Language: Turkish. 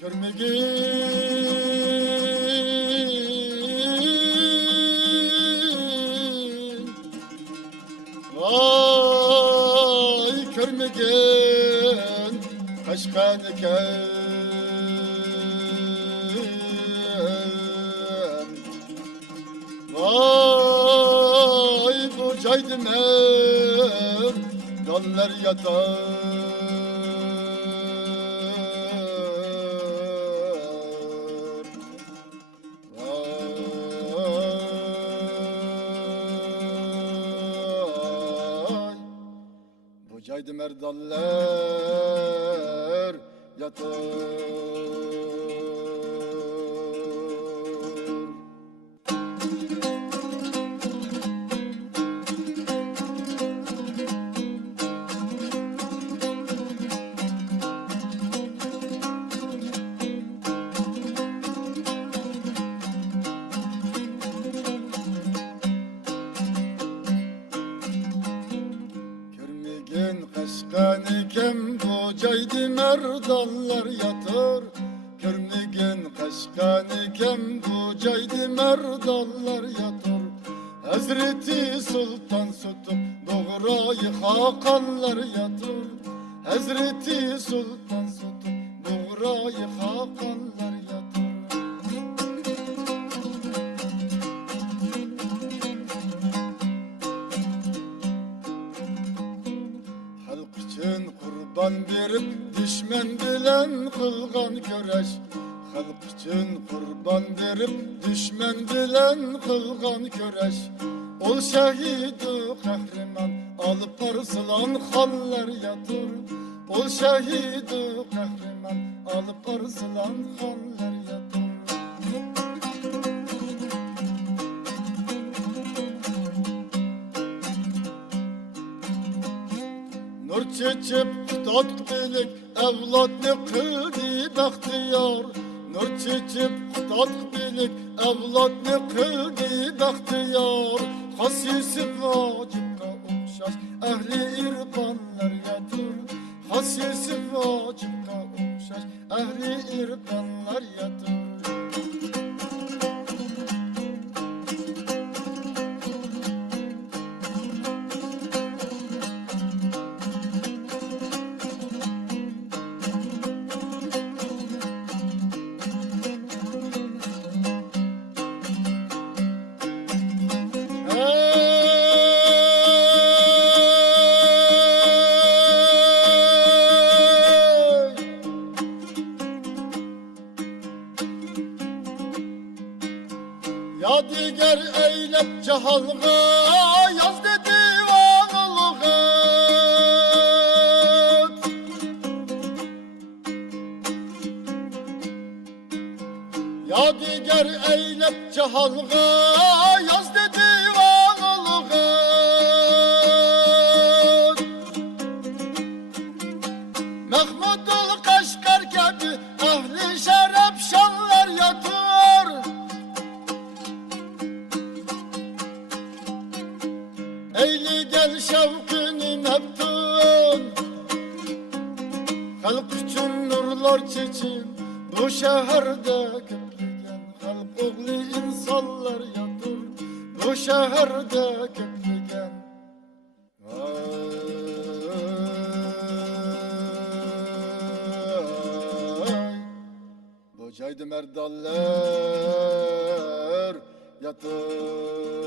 Körmegin, vay körmegin, kaşkadiken. Vay bu caydımem, dallar yatar. Caydı merdallar yatır. Kaşkanikem bu caydı merdallar yatır. Körmegen kaşkanikem bu caydı merdallar yatır. Hazreti Sultan tutup doğrayı hakanlar yatır. Hazreti Sultan tutup doğrayı hakanlar yatır. Kurban berip düşman bilen kılgan köreş. Halk için kurban berip düşman bilen kılgan köreş. Ol şehidi kahraman alıp arslan hallar yatır. Ol şehidi kahraman alıp arslan hallar yatır. Nur çeçip tutak bilik evlatlı kıldı bahtiyar. Nur çeçip tutak bilik evlatlı kıldı bahtiyar. Hasisi vacibka okşaş ehli irfanlar yatır. Hasisi vacibka okşaş ehli irfanlar yatır. Yadigar eylep cehalga yazdı divanılıgat. Yadigar eylep cehalga yazdı divanılıgat. Mehmudul Kaşgar gibi ehli şeref şanlar yatır. Eyli gel şevkini meptun. Halk için nurlar çeçin. Bu şehirde köprügen halk oğlu insanlar yatır. Bu şehirde köprügen. Vay, bu caydı merdallar yatır.